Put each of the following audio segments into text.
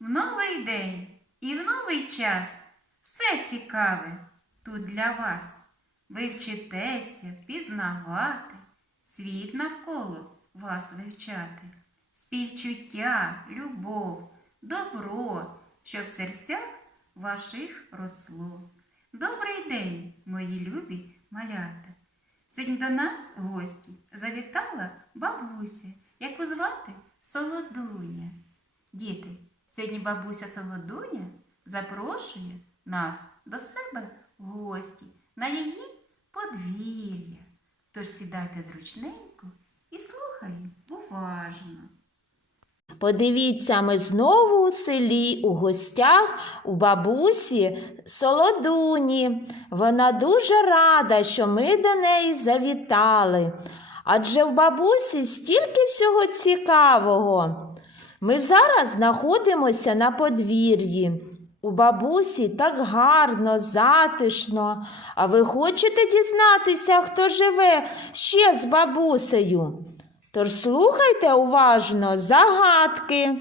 В новий день і в новий час все цікаве тут для вас. Ви вчитеся впізнавати, світ навколо вас вивчати, співчуття, любов, добро, що в серцях ваших росло. Добрий день, мої любі малята! Сьогодні до нас в гості завітала бабуся, яку звати Солодуня. Діти, сьогодні бабуся Солодуня запрошує нас до себе в гості на її подвір'я. Тож сідайте зручненько і слухаємо уважно. Подивіться, ми знову у селі у гостях у бабусі Солодуні. Вона дуже рада, що ми до неї завітали. Адже в бабусі стільки всього цікавого. Ми зараз знаходимося на подвір'ї. У бабусі так гарно, затишно. А ви хочете дізнатися, хто живе ще з бабусею? Тож слухайте уважно загадки.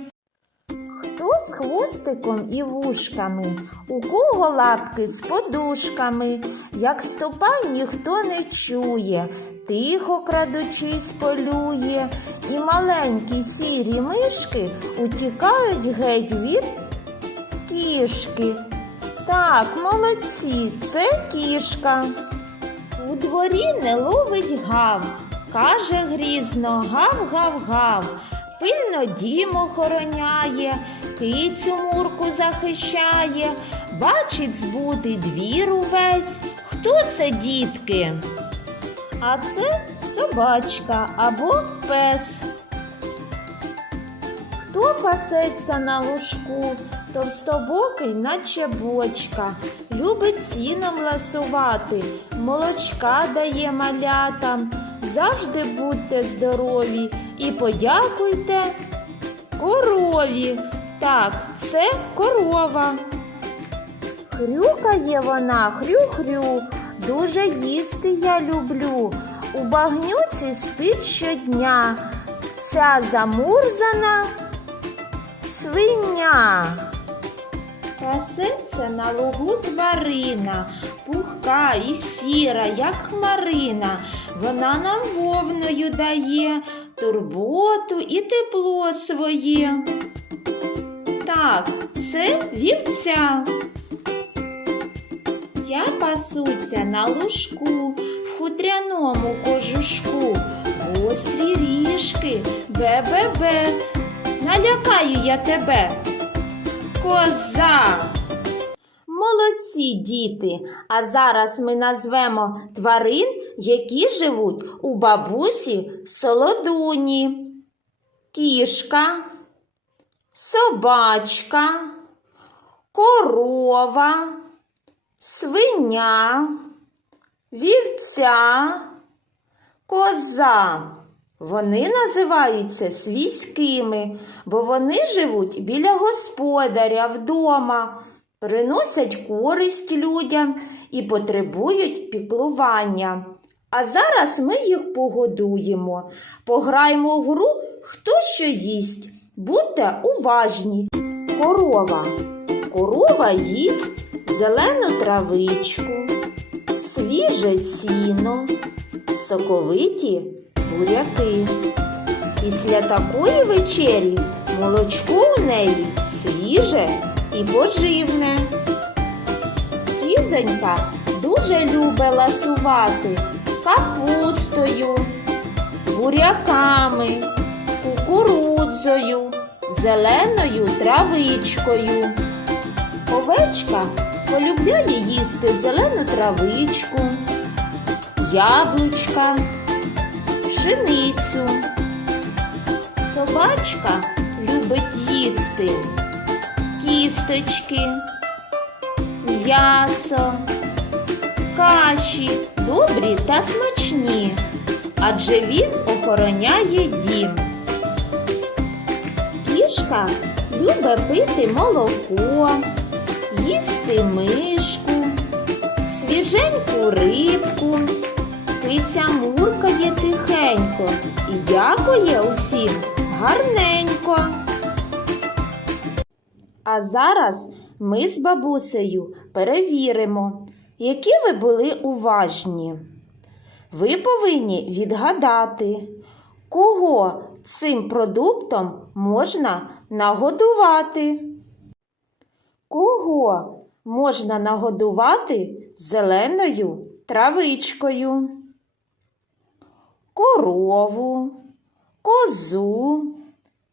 Хто з хвостиком і вушками, у кого лапки з подушками, як стопа ніхто не чує, тихо крадучись полює, і маленькі сірі мишки утікають геть від кішки. Так, молодці, це кішка. У дворі не ловить гав, каже грізно гав-гав-гав. Пильно дім охороняє, кицю мурку захищає, бачить збутий двір увесь. Хто це, дітки? А це собачка або пес. Хто пасеться на лужку, товстобокий, наче бочка, любить сіном ласувати, молочка дає малятам. Завжди будьте здорові і подякуйте корові. Так, це корова. Хрюкає вона, хрю-хрю, дуже їсти я люблю. У багнюці спить щодня. Ця замурзана свиня. Пасеться на лугу тварина, пухка і сіра, як хмарина. Вона нам вовною дає турботу і тепло своє. Так, це вівця. Я пасуся на лужку, в хутряному кожушку, гострі ріжки, бе-бе-бе. Налякаю я тебе. Коза. Молодці діти. А зараз ми назвемо тварин, які живуть у бабусі Солодуні. Кішка, собачка, корова, свиня, вівця, коза. Вони називаються свійськими, бо вони живуть біля господаря вдома, приносять користь людям і потребують піклування. А зараз ми їх погодуємо. Пограємо в гру хто що їсть. Будьте уважні. Корова. Корова їсть зелену травичку, свіже сіно, соковиті буряки. Після такої вечері молочко у неї свіже і поживне. Кізонька дуже любить ласувати капустою, буряками, кукурудзою, зеленою травичкою. Овечка полюбляє їсти зелену травичку, яблучка, пшеницю. Собачка любить їсти кісточки, м'ясо, каші добрі та смачні, адже він охороняє дім. Кішка любить пити молоко, їсти мишку, свіженьку рибку. Киця муркає тихенько і дякує усім гарненько. А зараз ми з бабусею перевіримо, які ви були уважні. Ви повинні відгадати, кого цим продуктом можна нагодувати. Кого можна нагодувати зеленою травичкою? Корову, козу,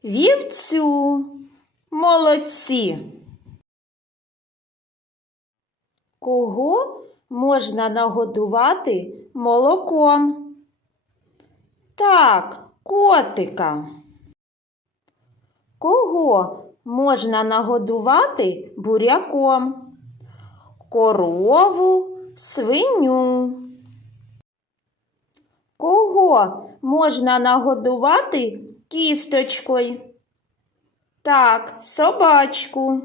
вівцю. Молодці. Кого можна нагодувати молоком? Так, котика. Кого можна нагодувати буряком? Корову, свиню. Кого можна нагодувати кісточкою? Так, собачку.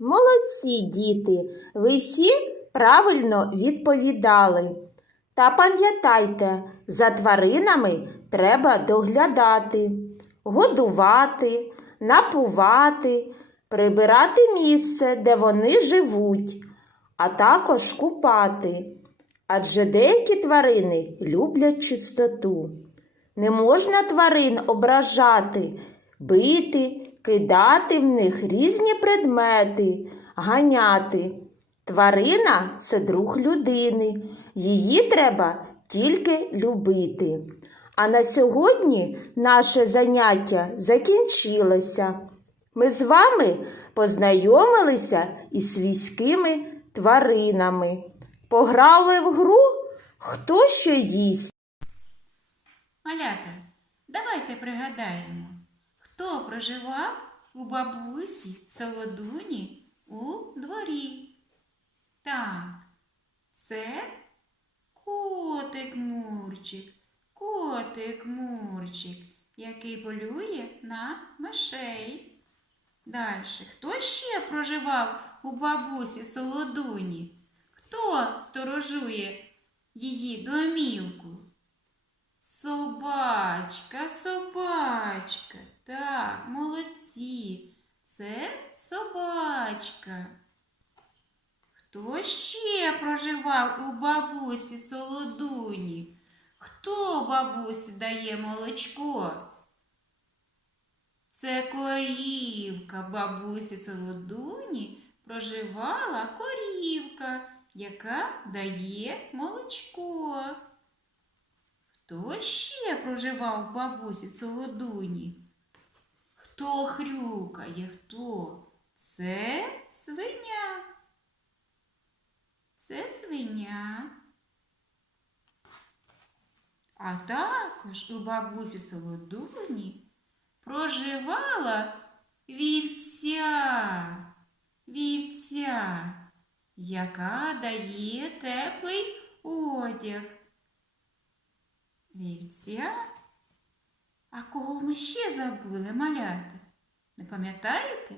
Молодці, діти, ви всі правильно відповідали. Та пам'ятайте, за тваринами треба доглядати, годувати, напувати, прибирати місце, де вони живуть, а також купати. Адже деякі тварини люблять чистоту. Не можна тварин ображати, бити, кидати в них різні предмети, ганяти. Тварина це друг людини, її треба тільки любити. А на сьогодні наше заняття закінчилося. Ми з вами познайомилися із свійськими тваринами. Пограли в гру Хто що їсть. Малята, давайте пригадаємо, хто проживав у бабусі Солодуні у дворі. Так, це котик Мурчик, котик Мурчик, який полює на мишей. Далі, хто ще проживав у бабусі Солодуні? Хто сторожує її домівку? Собачка, собачка. Так, молодці. Це собачка. Хто ще проживав у бабусі Солодуні? Хто бабусі дає молочко? Це корівка бабусі Солодуні проживала корівка, яка дає молочко. Хто ще проживав в бабусі Солодуні? Хто хрюкає? Хто? Це свиня. Це свиня. А також у бабусі Солодуні проживала вівця. Вівця, яка дає теплий одяг. Вівця? А кого ми ще забули, малята? Не пам'ятаєте?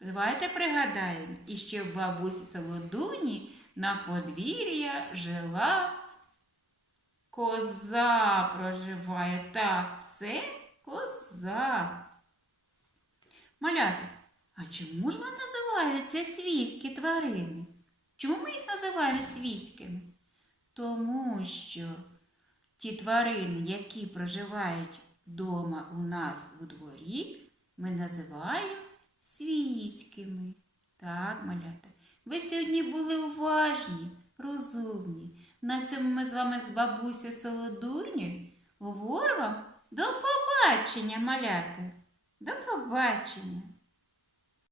Давайте пригадаємо, і ще в бабусі Солодуні на подвір'я жила коза проживає. Так, це коза. Малята, а чому ж вони називаються свійські тварини? Чому ми їх називаємо свійськими? Тому що ті тварини, які проживають вдома у нас у дворі, ми називаємо свійськими. Так, малята. Ви сьогодні були уважні, розумні. На цьому ми з вами з бабусею Солодуню говоримо до побачення, малята. До побачення.